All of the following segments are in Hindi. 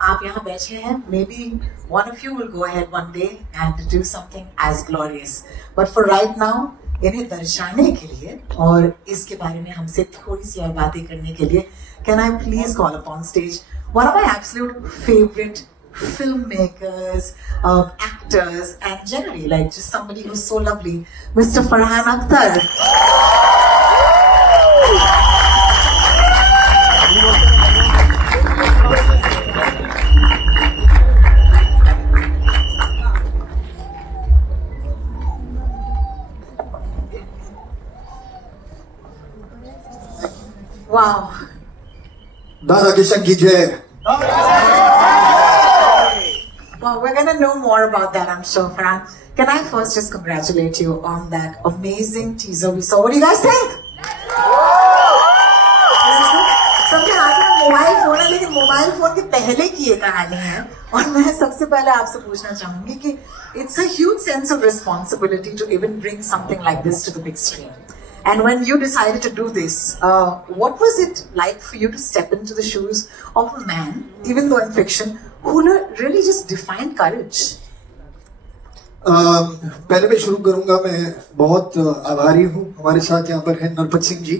आप यहाँ बैठे हैं, maybe one of you will go ahead one day and do something as glorious. But for right now, इन्हें दर्शाने के लिए और इसके बारे में हमसे थोड़ी सी और बातें करने के लिए, can I please call upon stage one of my absolute favorite filmmakers, actors, and generally like just somebody who's so lovely, Mr. Farhan Akhtar. Wow. Dada Kishan ki jai. Well, we're gonna know more about that, I'm sure, Farhan. Can I first just congratulate you on that amazing teaser we saw? What do you guys think? सबके हाथ में मोबाइल फोन है, लेकिन मोबाइल फोन के पहले की ये कहानी है और मैं सबसे पहले आपसे पूछना चाहूंगी कि it's a huge sense of responsibility to even bring something like this to the big screen. And when you decided to do this, what was it like for you to step into the shoes of a man, even though in fiction, who really just defined courage? पहले मैं शुरू करूंगा, मैं बहुत आभारी हूँ। हमारे साथ यहाँ पर हैं नरपत सिंह जी,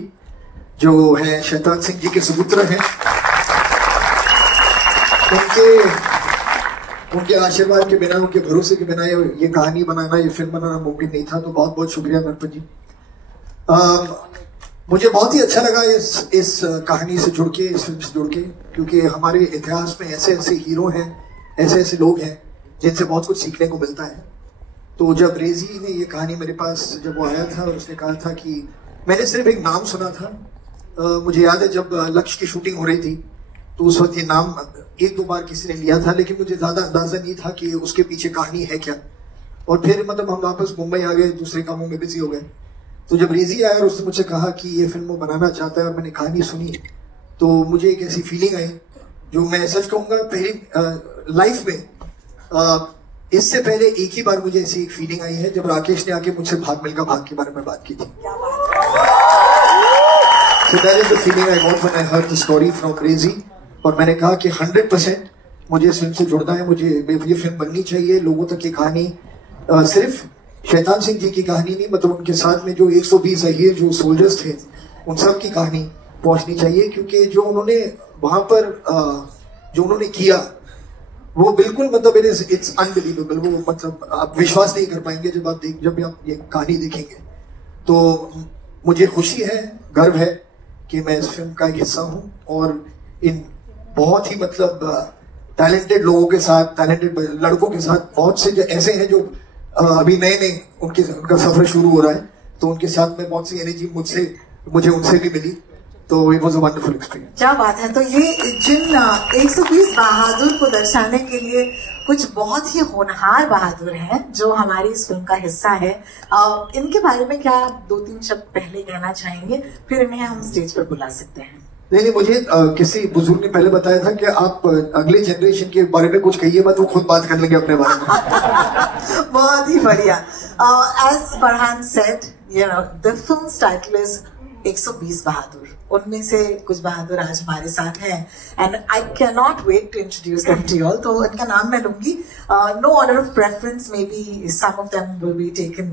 जो हैं शैतान सिंह जी के सुपुत्र हैं। उनके आशीर्वाद के बिना, उनके भरोसे के बिना ये कहानी बनाना, ये फिल्म बनाना मुमकिन नहीं था। तो बहुत बहुत शुक्रिया नरपत जी। मुझे बहुत ही अच्छा लगा इस कहानी से जुड़ के, इस फिल्म से जुड़ के, क्योंकि हमारे इतिहास में ऐसे ऐसे हीरो हैं, ऐसे ऐसे लोग हैं जिनसे बहुत कुछ सीखने को मिलता है। तो जब रेजी ने ये कहानी मेरे पास जब वो आया था और उसने कहा था कि मैंने सिर्फ एक नाम सुना था, मुझे याद है जब लक्ष्य की शूटिंग हो रही थी तो उस वक्त ये नाम एक दो बार किसी ने लिया था, लेकिन मुझे ज्यादा अंदाजा नहीं था कि उसके पीछे कहानी है क्या। और फिर मतलब हम वापस मुंबई आ गए, दूसरे कामों में बिजी हो गए। तो जब रेजी आया और उसने मुझे कहा कि ये फिल्म वो बनाना चाहता है और मैंने कहानी सुनी, तो मुझे एक ऐसी फीलिंग आई जो मैं सच कहूँगा पहली लाइफ में इससे पहले एक ही बार मुझे ऐसी एक फीलिंग आई है जब राकेश ने आके मुझसे भाग मिल्खा भाग के बारे में बात की थी। So that is the feeling I got when I heard the story from Rezi। और मैंने कहा कि 100% मुझे इस फिल्म से जुड़ना है, मुझे ये फिल्म बननी चाहिए। लोगों तक ये कहानी सिर्फ शैतान सिंह जी की कहानी नहीं, मतलब उनके साथ में जो 120 अहीर जो सोल्जर्स थे उन सब की कहानी पहुंचनी चाहिए, क्योंकि जो उन्होंने वहां पर जो उन्होंने किया वो बिल्कुल मतलब इट्स अनबिलीवेबल। वो मतलब आप विश्वास नहीं कर पाएंगे जब आप ये कहानी देखेंगे। तो मुझे खुशी है, गर्व है कि मैं इस फिल्म का एक हिस्सा हूँ और इन बहुत ही मतलब टैलेंटेड लोगों के साथ, टैलेंटेड लड़कों के साथ, बहुत से ऐसे हैं जो अभी नए उनका सफर शुरू हो रहा है, तो उनके साथ में बहुत सी एनर्जी मुझे उनसे भी मिली। तो it was a wonderful experience. क्या बात है। तो ये जिन 120 बहादुर को दर्शाने के लिए कुछ बहुत ही होनहार बहादुर हैं जो हमारी इस फिल्म का हिस्सा है, इनके बारे में क्या आप 2-3 शब्द पहले कहना चाहेंगे, फिर इन्हें हम स्टेज पर बुला सकते हैं? नहीं, मुझे किसी बुजुर्ग ने पहले बताया था कि आप अगले जनरेशन के बारे में कुछ कहिए, मत वो खुद बात कर लेंगे अपने बारे में। बहुत ही बढ़िया। As Farhan said, you know, the film's title is 120 बहादुर। उनमें से कुछ बहादुर आज हमारे साथ हैं and I cannot wait to introduce them to you all। तो इनका नाम मैं लूंगी, no order of preference, maybe some of them will be taken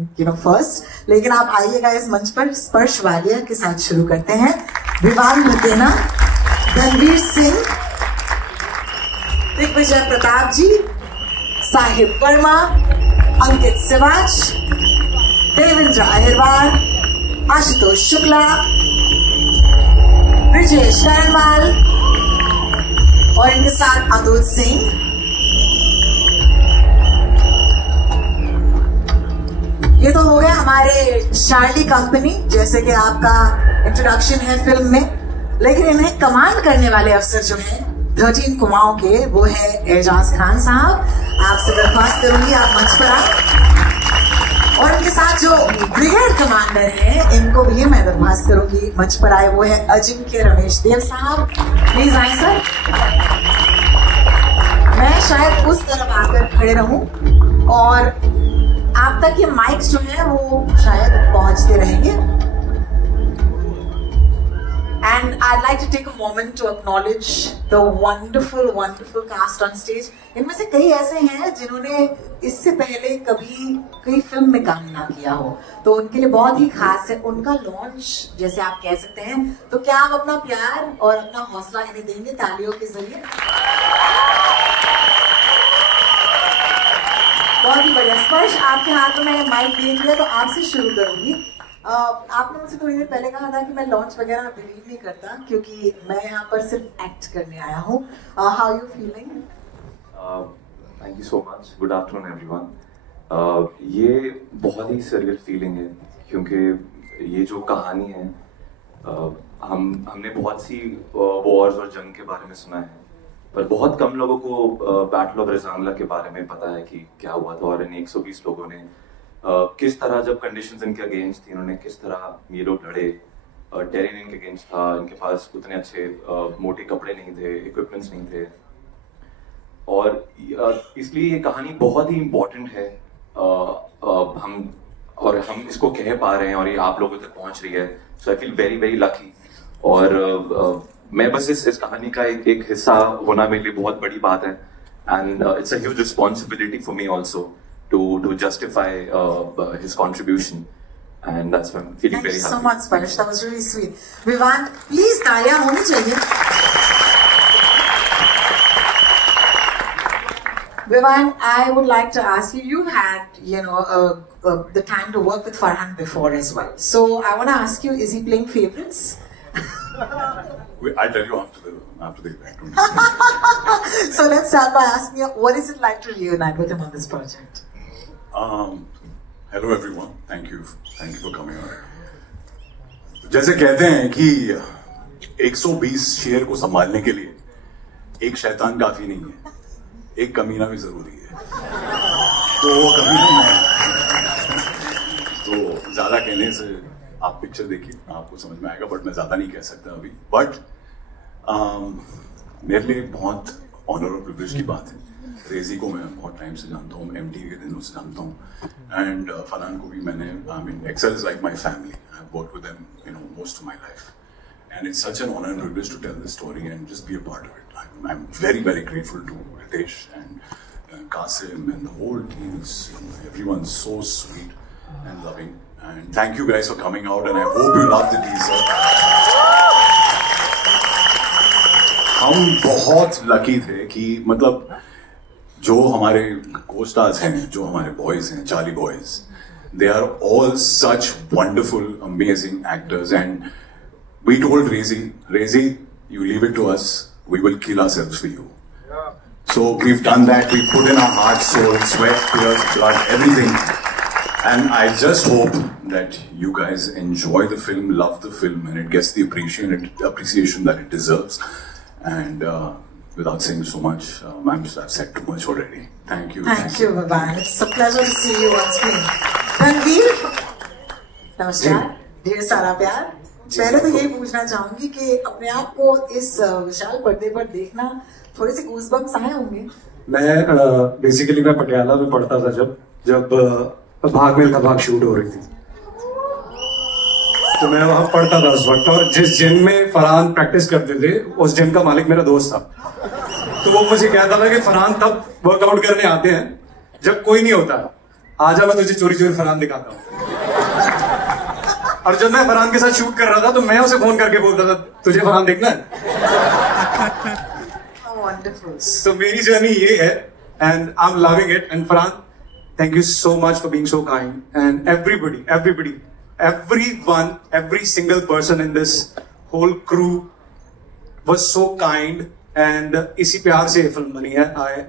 first, लेकिन आप आइएगा इस मंच पर। स्पर्श वालिया के साथ शुरू करते हैं। विवान भुतेना, रणवीर सिंह, दिग्विजय प्रताप जी, साहिब वर्मा, अंकित सिवाच, देवेंद्र अहिरवार, आशुतोष शुक्ला, ब्रिजेश करनवाल और इनके साथ अतुल सिंह। ये तो हो गया हमारे शार्ली कंपनी, जैसे कि आपका इंट्रोडक्शन है फिल्म में, लेकिन इन्हें कमांड करने वाले अफसर जो हैं 13 कुमाऊं के, वो है एजाज खान साहब। आपसे दरख्वास्त करूंगी आप मंच पर आए। और इनके साथ जो ब्रिगेड कमांडर हैं, इनको भी मैं दरख्वास्त करूंगी मंच पर आए, वो है अजिंक्य रमेश देव साहब। प्लीज आए सर। मैं शायद उस तरफ आकर खड़े रहूं और आप तक ये माइक्स जो है वो शायद पहुंचते रहेंगे। And I'd like to take a moment to acknowledge the wonderful, wonderful cast on stage. इनमें से कई ऐसे हैं जिन्होंने इससे पहले कभी कोई फिल्म में काम ना किया हो, तो उनके लिए बहुत ही खास है उनका लॉन्च, जैसे आप कह सकते हैं. तो क्या आप अपना प्यार और अपना हौसला इन्हें देंगे तालियों के जरिए? बहुत ही बढ़िया. स्पर्श, आपके हाथ में माइक देख लिया तो आपसे शुरू करूंगी. आपने मुझसे थोड़ी देर पहले कहा था कि मैं लॉन्च वगैरह बिलीव नहीं करता क्योंकि मैं यहाँ पर सिर्फ एक्ट करने आया हूँ. How you feeling? Thank you so much. Good afternoon everyone. ये बहुत ही सरल फीलिंग है क्योंकि ये जो कहानी है हमने बहुत सी वॉर्स और जंग के बारे में सुना है, पर बहुत कम लोगों को बैटल ऑफ रेजांगला के बारे में पता है कि क्या हुआ था. और इन 120 लोगों ने किस तरह, जब कंडीशंस इनके अगेंस्ट थी, उन्होंने किस तरह ये लोग लड़े. टेरेन इनके अगेंस्ट था, इनके पास उतने अच्छे मोटे कपड़े नहीं थे, इक्विपमेंट्स नहीं थे, और इसलिए ये कहानी बहुत ही इम्पोर्टेंट है. हम इसको कह पा रहे हैं और ये आप लोगों तक पहुंच रही है. So I feel very very lucky. और मैं बस इस कहानी का एक हिस्सा होना मेरे लिए बहुत बड़ी बात है. And it's a huge responsibility for me also to justify his contribution, and that's why I'm feeling very happy. Thank you so much, Sparsh. That was really sweet. Vivaan, please तालियां होनी चाहिए. Vivaan, I would like to ask you. You've had, the time to work with Farhan before as well. So I want to ask you: is he playing favorites? I'll tell you after the event. So let's start by asking you, what is it like to reunite with him on this project? Hello everyone. Thank you for coming on. जैसे कहते हैं कि 120 शेर को संभालने के लिए एक शैतान काफी नहीं है, एक कमीना भी जरूरी है. तो वो कमीना है. तो ज्यादा कहने से आप पिक्चर देखिए, आपको समझ में आएगा, बट मैं ज्यादा नहीं कह सकता अभी. बट मेरे लिए बहुत ऑनर और प्रिविलेज की बात है. रेजी को मैं बहुत टाइम से जानता हूँ, MTV के दिनों से जानता हूँ, एंड फरहान को भी मैंने, Excel is like my family. I've worked with them, most of my life, and it's such an honor and privilege to tell this story and just be a part of it. I'm very very grateful to Ritesh and Qasim and the whole team. Everyone's so sweet and loving, and thank you guys for coming out, and I hope you love the teaser. हम बहुत लकी थे कि मतलब जो हमारे को-स्टार्स हैं, जो हमारे बॉयज हैं, Charlie boys, they are all such wonderful, amazing actors, and we told Rezi, you leave it to us, we will kill ourselves for you. So we've done that. We put in our heart, soul, sweat, tears, blood, everything, and I just hope that you guys enjoy the film, love the film, and it gets the appreciation that it deserves. And without saying so much, I've said too much already. Thank you. Thank you, Vivaan. It's a pleasure to see you on screen. Ranveer, नमस्कार. ढेर सारा प्यार. पहले तो यही पूछना चाहूंगी कि अपने आप को इस विशाल पर्दे पर देखना थोड़े से गूज़बम्स आए होंगे. मैं बेसिकली मैं पटियाला में पढ़ता था जब भाग मिल्खा भाग शूट हो रही थी, तो मैं वहां पढ़ता था उस वक्त, और जिस जिम में फरहान प्रैक्टिस करते थे उस जिम का मालिक मेरा दोस्त था. तो वो मुझे कहता था कि फरहान तब वर्कआउट करने आते हैं जब कोई नहीं होता, आजा मैं तुझे चोरी चोरी फरहान दिखाता हूँ. और जब मैं फरहान के साथ शूट कर रहा था तो मैं उसे फोन करके बोलता था, तुझे फरहान देखना है. So मेरी जर्नी ये है, and I'm loving it. And Farhan, thank you so much for being so kind. And everybody, everyone, every single person in this whole crew was so kind. And इसी प्यार से ये फिल्म बनी है.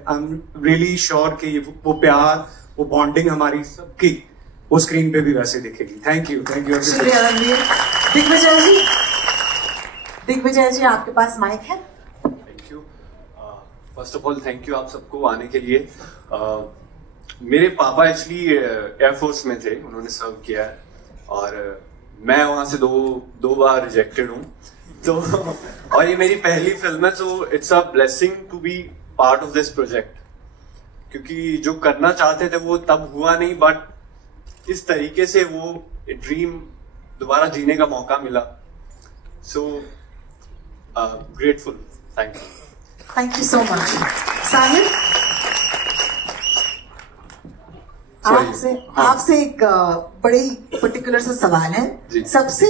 I'm really sure कि वो प्यार, वो बॉन्डिंग हमारी सबकी वो स्क्रीन पे भी वैसे दिखेगी. Thank you. शुक्रिया रणवीर. दिग्विजय जी आपके पास माइक है. Thank you. First of all thank you आप सबको आने के लिए. मेरे पापा एक्चुअली एयरफोर्स में थे, उन्होंने सर्व किया है, और मैं वहां से दो बार रिजेक्टेड हूँ. तो और ये मेरी पहली फिल्म है, तो it's a blessing to be part of this project, क्योंकि जो करना चाहते थे वो तब हुआ नहीं, बट इस तरीके से वो ड्रीम दोबारा जीने का मौका मिला. So grateful. Thank you. Thank you so much. Sahil, आपसे एक बड़ी पर्टिकुलर सा सवाल है. सबसे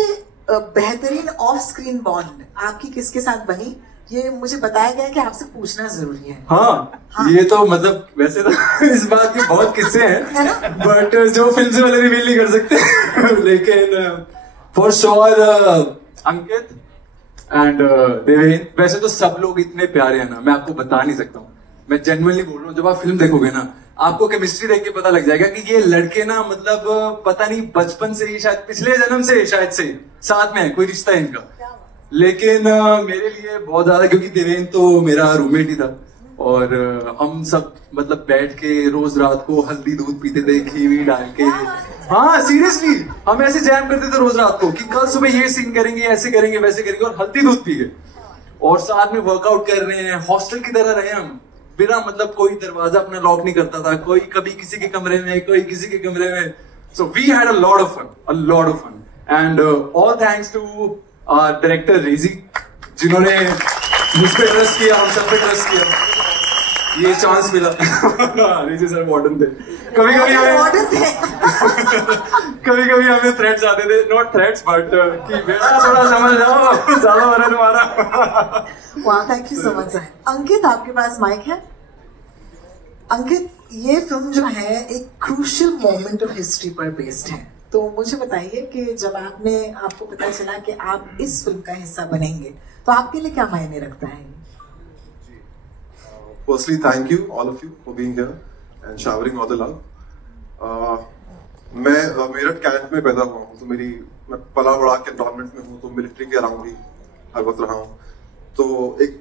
बेहतरीन ऑफ स्क्रीन बॉन्ड आपकी किसके साथ बनी? ये मुझे बताया गया कि आपसे पूछना जरूरी है. हाँ. ये तो मतलब वैसे तो इस बात के बहुत किस्से हैं, बट जो फिल्म से वाले रिवील नहीं कर सकते. लेकिन for sure Ankit and Deven. वैसे तो सब लोग इतने प्यारे हैं ना, मैं आपको बता नहीं सकता हूँ. मैं जेन्युइनली बोल रहा हूँ, जब आप फिल्म देखोगे ना, आपको केमिस्ट्री देख के पता लग जाएगा कि ये लड़के ना मतलब पता नहीं बचपन से ही, शायद पिछले जन्म से शायद से साथ में है, कोई रिश्ता है इनका. लेकिन मेरे लिए बहुत ज्यादा, क्योंकि देवेन तो मेरा रूममेट ही था और हम सब मतलब बैठ के रोज रात को हल्दी दूध पीते थे, घी डाल के. हाँ सीरियसली, हम ऐसे जैम करते थे रोज रात को कि कल सुबह ये सीन करेंगे, ऐसे करेंगे, वैसे करेंगे, और हल्दी दूध पी गए और साथ में वर्कआउट कर रहे हैं. हॉस्टल की तरह रहे हम, बिना मतलब कोई दरवाजा अपना लॉक नहीं करता था, कोई कभी किसी के कमरे में, कोई किसी के कमरे में. So we had a lot of fun. And all thanks to director Reji, जिन्होंने मुझ पे ट्रस्ट किया, हम सब पे ट्रस्ट किया. ये चांस मिला. रेजी सर वार्डन थे. कभी कभी हमें थ्रेट्स आते थे, नॉट थ्रेट्स बट कि बेटा थोड़ा समझ जाओ, ज्यादा हो रहा है तुम्हारा. वाह, thank you so much sir. Ankit, आपके पास माइक है. अंकित, ये फिल्म जो है एक क्रूशियल मोमेंट ऑफ हिस्ट्री पर बेस्ड है. तो मुझे बताइए कि जब आपको पता चला कि आप इस फिल्म का हिस्सा बनेंगे, तो आपके लिए क्या मायने रखता है? Firstly, thank you all of you for being here and showering all the love. मैं मेरठ कैंट में पैदा हुआ हूँ, तो मैं पला बड़ा के एनवायरमेंट में हूँ, तो मिलिट्री के अराउंड ही हर वक्त रहा हूँ. तो एक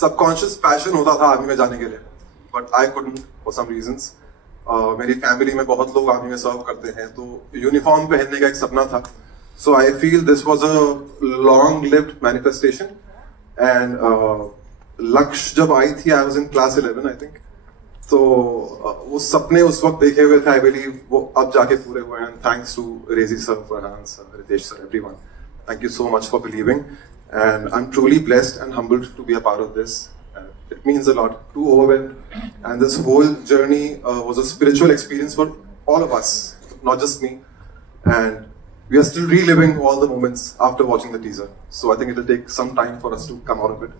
सबकॉन्शियस पैशन होता था आर्मी में जाने के लिए, but I couldn't for some reasons. मेरी फैमिली में बहुत लोग आर्मी में सर्व करते हैं, तो यूनिफॉर्म पहनने का एक सपना था. So I feel this was a long lived manifestation. And Lakshya जब आई थी, I was in class 11 I think. तो वो सपने उस वक्त देखे हुए थे, आई बिलीव वो अब जाके पूरे हुए हैं. Thanks to Reji sir, Farhan sir, Ritesh sir, everyone. Thank you so much for believing, and I am truly blessed and humbled to be a part of this. It means a lot, too overwhelmed, and this whole journey was a spiritual experience for all of us, not just me, and we are still reliving all the moments after watching the teaser. So I think it will take some time for us to come out of it.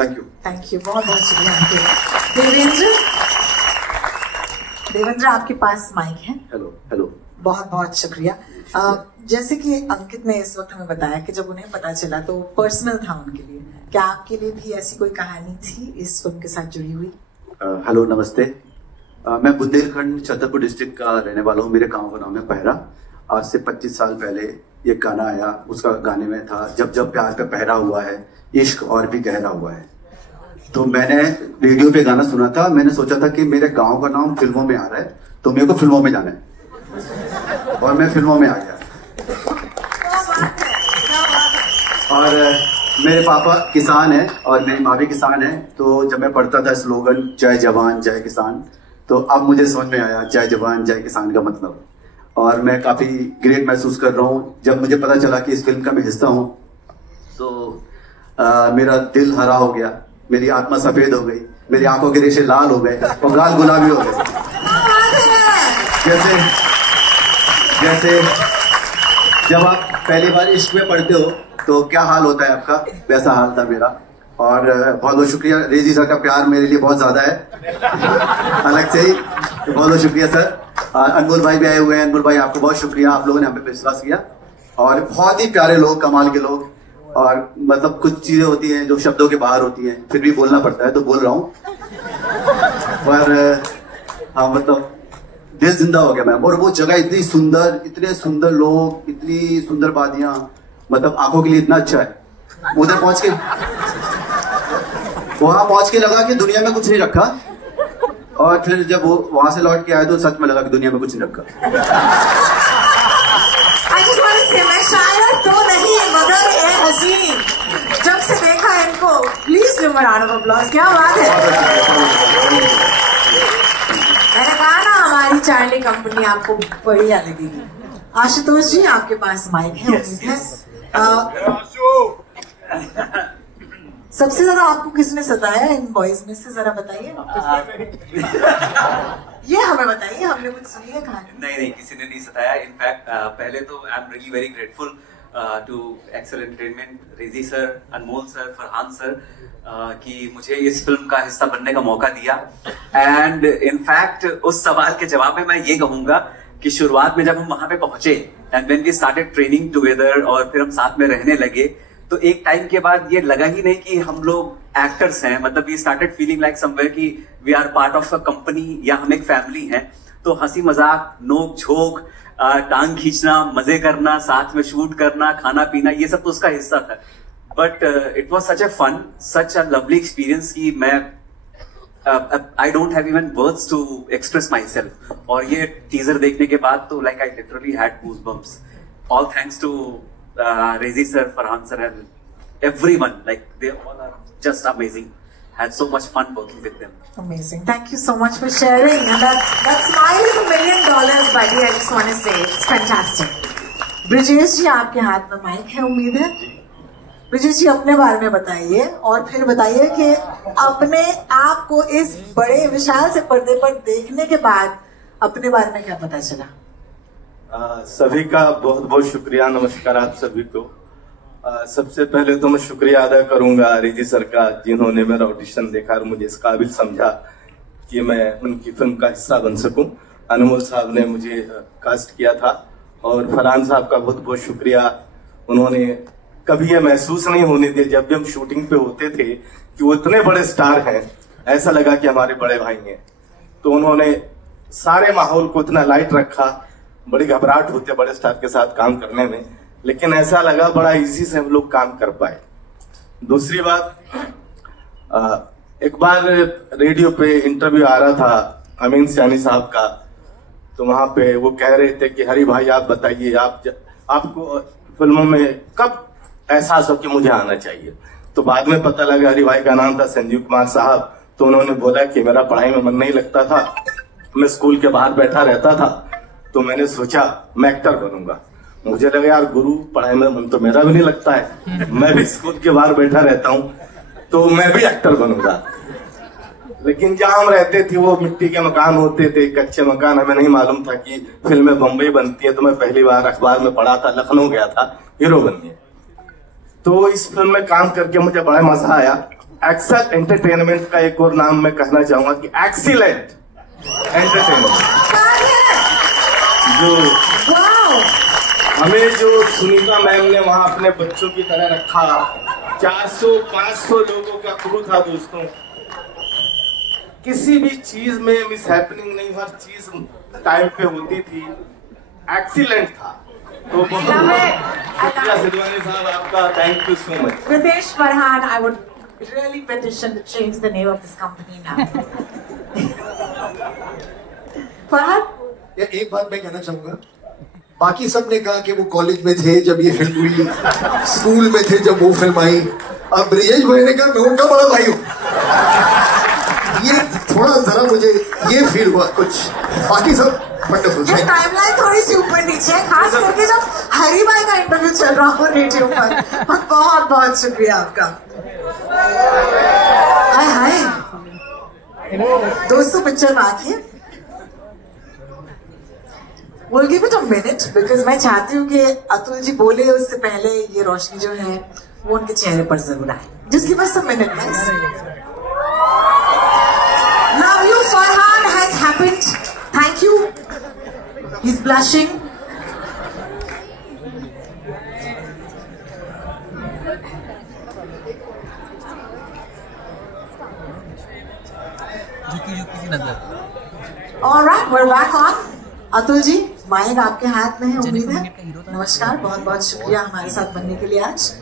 Thank you. Thank you. बहुत शुक्रिया. देवेंद्र, आपके पास माइक है. हेलो. बहुत शुक्रिया. जैसे कि अंकित ने इस वक्त हमें बताया कि जब उन्हें पता चला तो पर्सनल था उनके लिए. क्या आपके लिए भी ऐसी कोई कहानी थी इस फिल्म के साथ जुड़ी हुई? हेलो, नमस्ते. मैं बुंदेलखंड छतरपुर डिस्ट्रिक्ट का रहने वाला हूँ. मेरे गांव का नाम है पहरा. आज से 25 साल पहले ये गाना आया. उसका गाने में था, जब जब प्यार पे पहरा हुआ है, इश्क और भी गहरा हुआ है. तो मैंने रेडियो पे गाना सुना था. मैंने सोचा था कि मेरे गांव का नाम फिल्मों में आ रहा है, तो मेरे को फिल्मों में जाना है, और मैं फिल्मों में आ गया. और मेरे पापा किसान हैं और मेरी माँ भी किसान है. तो जब मैं पढ़ता था स्लोगन जय जवान जय किसान, तो अब मुझे समझ में आया जय जवान जय किसान का मतलब. और मैं काफी ग्रेट महसूस कर रहा हूँ जब मुझे पता चला कि इस फिल्म का मैं हिस्सा हूँ. तो मेरा दिल हरा हो गया, मेरी आत्मा सफेद हो गई, मेरी आंखों के रेशे लाल हो गए और गाल गुलाबी हो गए. जैसे जब आप पहली बार इश्क में पढ़ते हो तो क्या हाल होता है आपका, वैसा हाल था मेरा. और बहुत बहुत शुक्रिया. रेजी सर का प्यार मेरे लिए बहुत ज्यादा है, अलग से ही. बहुत बहुत शुक्रिया सर. अनमोल भाई भी आए हुए हैं. अनमोल भाई, आपको बहुत शुक्रिया, आप लोगों ने हमें विश्वास किया. और बहुत ही प्यारे लोग, कमाल के लोग. और मतलब कुछ चीजें होती हैं जो शब्दों के बाहर होती हैं, फिर भी बोलना पड़ता है, तो बोल रहा हूँ. पर हाँ, मतलब दिल जिंदा हो गया मैम. और वो जगह इतनी सुंदर, इतने सुंदर लोग, इतनी सुंदर वादियां, मतलब आंखों के लिए इतना अच्छा है. उधर पहुंच के, वहां पहुंच के लगा कि दुनिया में कुछ नहीं रखा. और फिर जब वो वहां से लौट के आए तो सच में लगा कि दुनिया में कुछ नहीं रखा. मैं शायर तो नहीं मगर ए हसीन, जब से देखा इनको, please give a round of applause. क्या बात है. मैंने कहा ना हमारी चार्ली कंपनी आपको बढ़िया लगेगी. आशुतोष जी, आपके पास माइक है. उम्मीद है सबसे ज्यादा आपको किसने सताया इन बॉयज में से, जरा बताइए। ये हमें बताइए, हमने कुछ सुनी है कहानी? नहीं, किसी ने नहीं सताया। इनफैक्ट पहले तो I am really very grateful to Excel Entertainment, Reji sir, Anmol sir, Farhan sir, कि मुझे इस फिल्म का हिस्सा बनने का मौका दिया। एंड इनफैक्ट उस सवाल के जवाब में मैं ये कहूंगा कि शुरुआत में जब हम वहां पे पहुंचे and when we started training together और फिर हम साथ में रहने लगे, तो एक टाइम के बाद ये लगा ही नहीं कि हम लोग एक्टर्स हैं। मतलब we started feeling like somewhere कि we are part of a company या हम एक फैमिली हैं। तो हंसी मजाक, नोक झोंक, टांग खींचना, मजे करना, साथ में शूट करना, खाना पीना, ये सब तो उसका हिस्सा था। But it was such a fun, such a lovely experience कि मैं I don't have even words to express myself. और ये टीजर देखने के बाद तो like I literally had goosebumps. All thanks to Rezi sir, Farhan sir, and everyone, like they all are just amazing. Had so much fun working with them. Amazing. Thank you so much for sharing. And that smile is $1 million, buddy. I just want to say it's fantastic. Brijesh ji, आपके हाथ में माइक है, उम्मीद है। ब्रिजेश जी, अपने बारे में बताइए और फिर बताइए कि अपने आप को इस बड़े विशाल से पर्दे पर देखने के बाद अपने बारे में क्या पता चला। सभी का बहुत बहुत शुक्रिया, नमस्कार आप सभी को। सबसे पहले तो मैं शुक्रिया अदा करूंगा रेजी सर का, जिन्होंने मेरा ऑडिशन देखा और मुझे इस काबिल समझा कि मैं उनकी फिल्म का हिस्सा बन सकूं। अनमोल साहब ने मुझे कास्ट किया था और फरहान साहब का बहुत बहुत शुक्रिया। उन्होंने कभी ये महसूस नहीं होने दिया जब भी हम शूटिंग पे होते थे कि वो इतने बड़े स्टार हैं, ऐसा लगा कि हमारे बड़े भाई हैं। तो उन्होंने सारे माहौल को इतना लाइट रखा। बड़ी घबराहट होती है बड़े स्टार के साथ काम करने में, लेकिन ऐसा लगा बड़ा इजी से हम लोग काम कर पाए। दूसरी बात, एक बार रेडियो पे इंटरव्यू आ रहा था अमीन सियानी साहब का, तो वहां पे वो कह रहे थे कि हरी भाई आप बताइए, आपको फिल्मों में कब एहसास हो कि मुझे आना चाहिए। तो बाद में पता लगा हरी भाई का नाम था संजीव कुमार साहब। तो उन्होंने बोला कि मेरा पढ़ाई में मन नहीं लगता था, मैं स्कूल के बाहर बैठा रहता था, तो मैंने सोचा मैं एक्टर बनूंगा। मुझे लगा यार गुरु, पढ़ाई में मन तो मेरा भी नहीं लगता है, मैं भी स्कूल के बाहर बैठा रहता हूँ, तो मैं भी एक्टर बनूंगा। लेकिन जहां हम रहते थे वो मिट्टी के मकान होते थे, कच्चे मकान, हमें नहीं मालूम था कि फिल्में बम्बई बनती है। तो मैं पहली बार अखबार में पढ़ा था, लखनऊ गया था हीरो बनने। तो इस फिल्म में काम करके मुझे बड़ा मजा आया। एक्सेल एंटरटेनमेंट का एक और नाम मैं कहना चाहूंगा कि एक्सीलेंट एंटरटेनमेंट। जो हमें जो सुनीता मैम ने वहां अपने बच्चों की तरह रखा, 400-500 लोगों का क्रू था दोस्तों। किसी भी चीज में मिस हैपनिंग नहीं, हर चीज टाइम पे होती थी, एक्सीलेंट था। तो बहुत शुक्रिया सिद्धवानी साहब आपका, thank you so much. Ritesh, Farhan, I would really petition to change the name of this company now. Farhan, एक बात मैं कहना चाहूंगा, बाकी सब ने कहा कि वो कॉलेज में थे जब ये फिल्म हुई, स्कूल में थे जब वो फिल्म आई। अब ब्रिजेश भाई ने कहा मैं उनका बड़ा भाई हूँ। ये थोड़ा जरा मुझे ये फील हुआ कुछ, बाकी सब वंडरफुल। ये टाइमलाइन थोड़ी सी ऊपर नीचे है, खास करके जब हरी भाई का इंटरव्यू चल रहा हो रेडियो पर। बहुत बहुत शुक्रिया आपका। हाय 200 पिक्चर बाकी है। We'll give it a minute because मैं चाहती हूँ कि अतुल जी बोले उससे पहले ये रोशनी जो है वो उनके चेहरे पर जरूर आए। Just give us a minute, guys. Love you, Farhan has happened. Thank you. He's blushing. All right, we're back on. Atul ji, mike आपके हाथ में है, उम्मीद है। नमस्कार, बहुत बहुत शुक्रिया हमारे साथ बनने के लिए आज।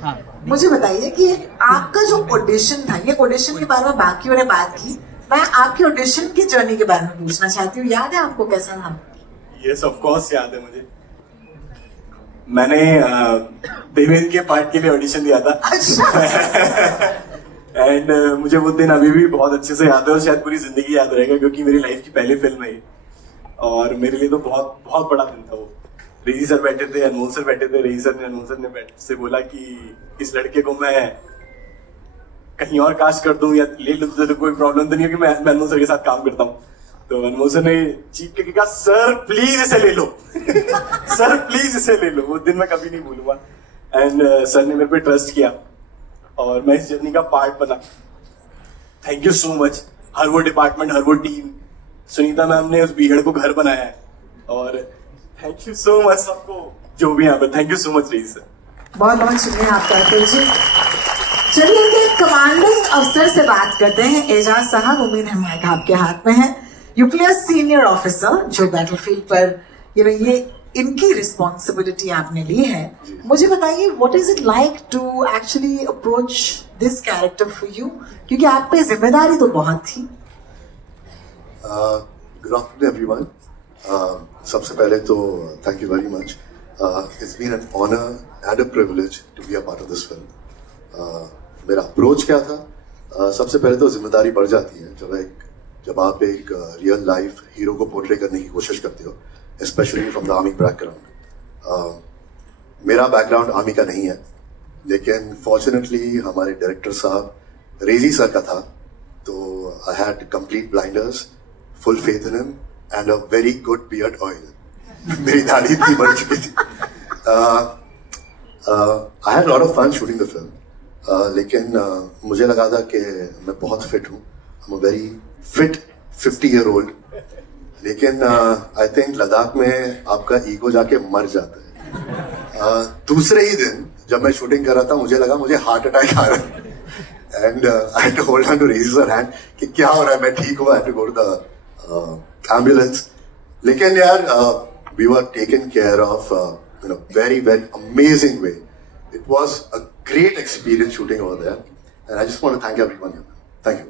मुझे बताइए कि आपका जो ऑडिशन था, ये ऑडिशन के बारे में बाकियों ने बात की, मैं आपकी ऑडिशन की जर्नी के बारे में पूछना चाहती हूँ। याद है आपको कैसा था? यस, ऑफ कोर्स याद है मुझे। मैंने देवेंद्र के पार्ट के लिए ऑडिशन दिया था। एंड मुझे वो दिन अभी भी बहुत अच्छे से याद है और शायद पूरी जिंदगी याद रहेगा, क्योंकि मेरी लाइफ की पहली फिल्म है और मेरे लिए तो बहुत बहुत बड़ा दिन था वो। रेजी सर बैठे थे, अनमोल सर बैठे थे। रेजी सर ने अनमोल सर ने से बोला कि इस लड़के को मैं कहीं और कास्ट कर दूं या ले लूं तो कोई प्रॉब्लम तो नहीं है कि मैं अनमोल सर के साथ काम करता हूँ। तो अनमोल सर ने चीख के कहा सर प्लीज इसे ले लो सर प्लीज इसे ले लो। वो दिन मैं कभी नहीं भूलूंगा। एंड सर ने मेरे पे ट्रस्ट किया और मैं इस जर्नी का पार्ट बना। थैंक यू सो मच हर वो डिपार्टमेंट, हर वो टीम। सुनीता मैम ने उस बीहड़ को घर बनाया है और थैंक यू सो मच सबको जो भी यहाँ पर। Thank you so much Raees sir. बहुत बहुत शुक्रिया आपका अतुल जी। चलिए एक कमांडिंग अफसर से बात करते हैं। एजाज साहब, उम्मीद है माइक आपके हाथ में है। यू प्ले सीनियर ऑफिसर जो बैटलफील्ड पर ये इनकी रिस्पॉन्सिबिलिटी आपने ली है। मुझे बताइए what is it like to actually approach this character for you, क्योंकि आप पे जिम्मेदारी तो बहुत थी। Good afternoon everyone. सबसे पहले तो thank you very much. It's been an honour and a privilege to be a part of this film. मेरा अप्रोच क्या था? सबसे पहले तो जिम्मेदारी बढ़ जाती है जब आप एक रियल लाइफ हीरो को पोर्ट्रे करने की कोशिश करते हो, specially from the army background. मेरा बैकग्राउंड आर्मी का नहीं है, लेकिन फॉर्चुनेटली हमारे डायरेक्टर साहब रेजी सर का था, तो I had complete blinders, full faith in him and a very good beard oil. मेरी दाढ़ी इतनी बढ़ चुकी थी। I had lot of fun shooting the film, लेकिन मुझे लगा था कि मैं बहुत फिट हूँ। I am a very fit 50-year-old। लेकिन आई थिंक लद्दाख में आपका ईगो जाके मर जाता है। दूसरे ही दिन जब मैं शूटिंग कर रहा था, मुझे लगा मुझे हार्ट अटैक आ रहा है and I had to hold on to razor hand कि क्या हो रहा है, मैं ठीक हूँ। I had to go to the ambulance. लेकिन यार we were taken care of in a very very amazing way. It was a great experience shooting over there and I just want to thank everyone. Thank you.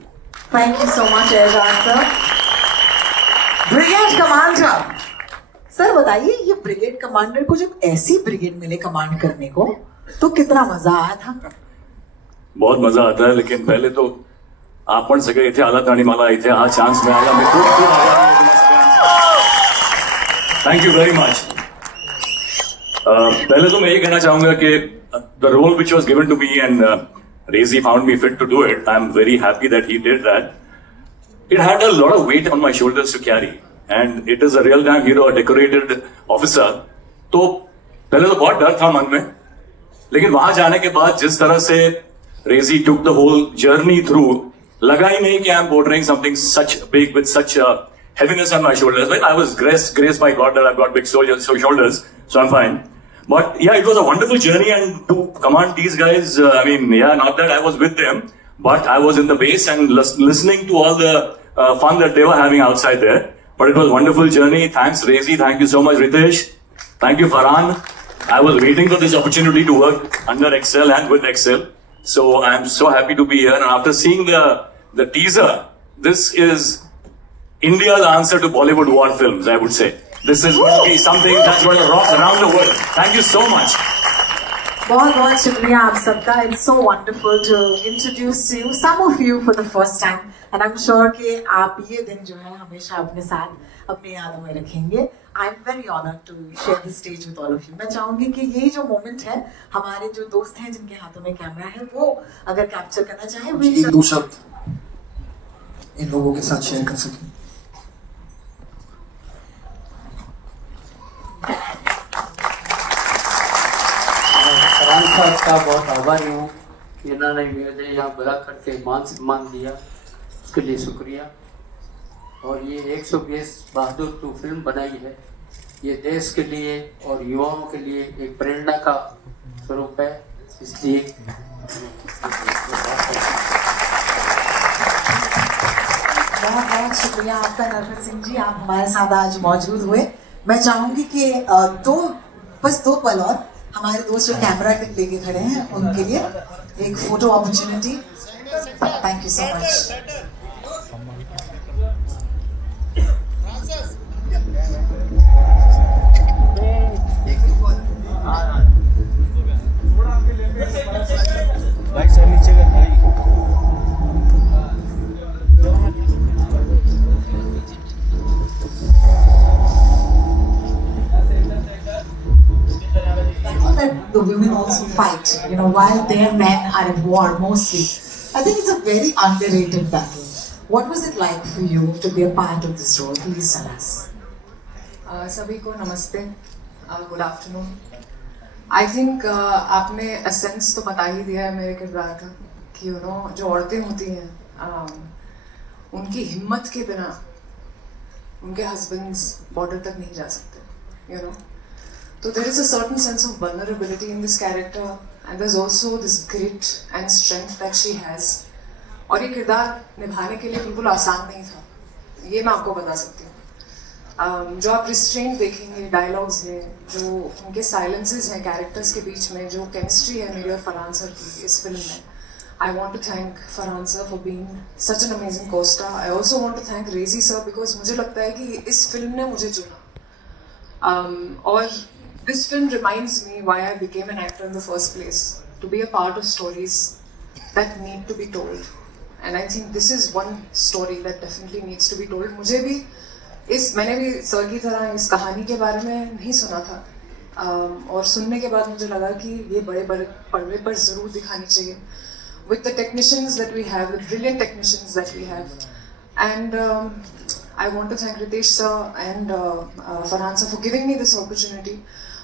Thank you so much, Aijaz sir. Brigade commander sir, बताइए ये ब्रिगेड कमांडर को जब ऐसी ब्रिगेड मिले कमांड करने को तो कितना मजा आया था? बहुत मजा आता है, लेकिन पहले तो आपण सगळे इथे आलात आणि मला इथे हा चान्स मिळाला, मी खूप खूप आभारी आहे तुम्हा सगळ्यांचा। Thank you very much. पहले तो मैं ये कहना चाहूंगा कि the role which was given to me and Rezi found me fit to do it. I'm very happy that he did that. It had a lot of weight on my shoulders to carry, and it is a real damn hero, a decorated officer. तो पहले तो बहुत डर था मन में, लेकिन वहां जाने के बाद जिस तरह से Rezi took the whole journey through, लगा ही नहीं कि I'm portraying something such big with such heaviness on my shoulders. But I was graced by God that I've got big shoulders, so I'm fine. But yeah, it was a wonderful journey, and to command these guys, I mean, yeah, not that I was with them, but I was in the base and listening to all the fun that they were having outside there. But it was a wonderful journey. Thanks, Rezi. Thank you so much, Ritesh. Thank you, Farhan. I was waiting for this opportunity to work under Excel and with Excel. So I'm so happy to be here. And after seeing the teaser, this is India's answer to Bollywood war films, I would say. This is going to be something that's going to rock around the world. Thank you so much. बहुत बहुत शुक्रिया आप सबका। It's so wonderful to introduce to you, some of you for the first time, and I'm sure कि आप ये दिन जो है हमेशा अपने साथ अपनी यादों में रखेंगे। I'm very honored to share the stage with all of you. मैं चाहूंगी कि ये जो मोमेंट है, हमारे जो दोस्त हैं जिनके हाथों में कैमरा है, वो अगर कैप्चर करना चाहें, एक दो शब्द इन लोगों के साथ शेयर कर सकें। फरहान साहब का बहुत आभारी हूँ कि इन्होंने मुझे यहाँ बुला करके मान सम्मान दिया, उसके लिए शुक्रिया। और ये 120 बहादुर 2 फिल्म बनाई है, ये देश के लिए और युवाओं के लिए एक प्रेरणा का स्वरूप है, इसलिए बहुत बहुत शुक्रिया आपका नरफत सिंह जी, आप हमारे साथ आज मौजूद हुए। मैं चाहूंगी कि बस दो पल और हमारे दोस्त जो कैमरा लेके खड़े हैं उनके लिए एक photo opportunity. Thank you so much. The women also fight, while their men are at war mostly. I think it's a very underrated battle. What was it like for you to be a part of this role? Please tell us. सभी को नमस्ते, गुड आफ्टरनून। आई थिंक आपने एसेंस तो बता ही दिया है मेरे किरदार का कि यू नो जो औरतें होती हैं उनकी हिम्मत के बिना उनके हस्बैंड्स बॉर्डर तक नहीं जा सकते, यू नो। तो there is a certain sense of vulnerability in this character and there is also this grit and strength that she has. और ये किरदार निभाने के लिए बिल्कुल आसान नहीं था, ये मैं आपको बता सकती हूँ। जो आप रिस्ट्रेंट देखेंगे डायलॉग्स में, जो उनके साइलेंसेस हैं कैरेक्टर्स के बीच में, जो केमिस्ट्री है मेरी और फरहान सर की इस फिल्म में, I want to thank Farhan sir for being such an amazing co-star. I also want to thank Rezi sir because मुझे लगता है कि इस फिल्म ने मुझे चुना। और this film reminds me why I became an actor in the first place, to be a part of stories that need to be told. And I think this is one story that definitely needs to be told. मुझे भी मैंने भी सर की तरह इस कहानी के बारे में नहीं सुना था, और सुनने के बाद मुझे लगा कि ये बड़े बड़े पर्दे पर ज़रूर दिखानी चाहिए। With the technicians that we have, the brilliant technicians that we have, and I want to thank Ritesh sir and Farhan sir for giving me this opportunity.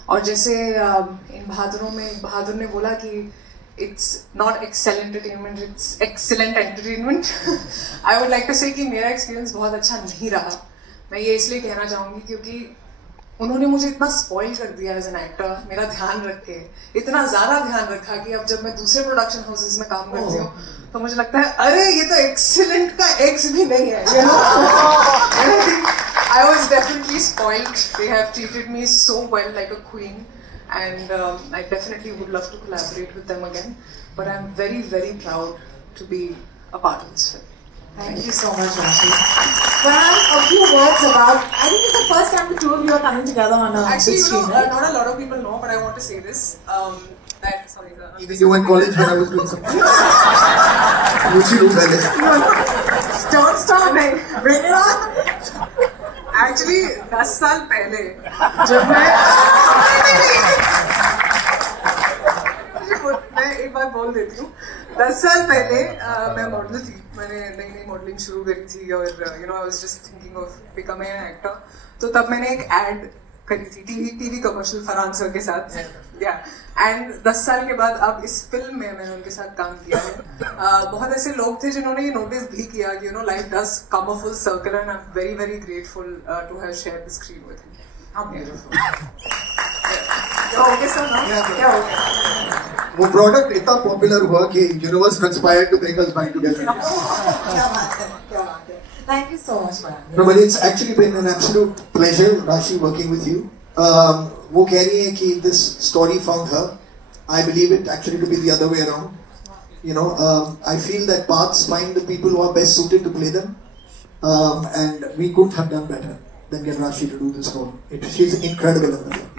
और जैसे इन बहादुरों में बहादुर ने बोला कि it's not excellent entertainment, it's excellent entertainment. I would like to say कि मेरा experience बहुत अच्छा नहीं रहा। मैं ये इसलिए कहना चाहूँगी क्योंकि उन्होंने मुझे इतना स्पॉइल कर दिया एज एन एक्टर, मेरा ध्यान रख के इतना ज़्यादा ध्यान रखा कि अब जब मैं दूसरे प्रोडक्शन हाउसेस में काम करती हूँ तो मुझे लगता है अरे ये तो एक्सीलेंट का एक्स भी नहीं है, you know? I was definitely spoiled. They have treated me so well like a queen, and I definitely would love to collaborate with them again. But I'm very, very proud to be a part of this film. Thank you so much, Rashi. Well, a few words about. I think it's the first time the two of you are coming together on a Actually, big screen, right? not a lot of people know, but I want to say this. That sorry, sir. Even you went college when I was doing something. You see, Don't stop me. Bring it on. Actually, 10 साल पहले जब मैं एक बार बोल देती हूँ, 10 साल पहले मैं मॉडल थी, मैंने नई नई मॉडलिंग शुरू करी थी और you know I was just thinking of becoming an actor. तो तब मैंने एक एड करी थी टीवी कमर्शियल फरहान सर के साथ, या एंड 10 साल के बाद अब इस फिल्म में मैंने उनके साथ काम किया है। बहुत ऐसे लोग थे जिन्होंने ये नोटिस भी किया कि you know life does come a full circle, and I am very very grateful to have shared the screen with him. How beautiful. क्या हो गया सर ना? क्या हो गया? वो प्रोडक्ट इतना पॉपुलर हुआ कि universe conspired to bring us back together. क्या बात है, क्या बात है। Thank you so much, man. No, but it's actually been an absolute pleasure, Rashi, working with you. वो कह रही है कि this story found her. I believe it actually to be the other way around. You know, I feel that paths find the people who are best suited to play them, and we couldn't have done better than get Rashi to do this role. She's incredible in the film.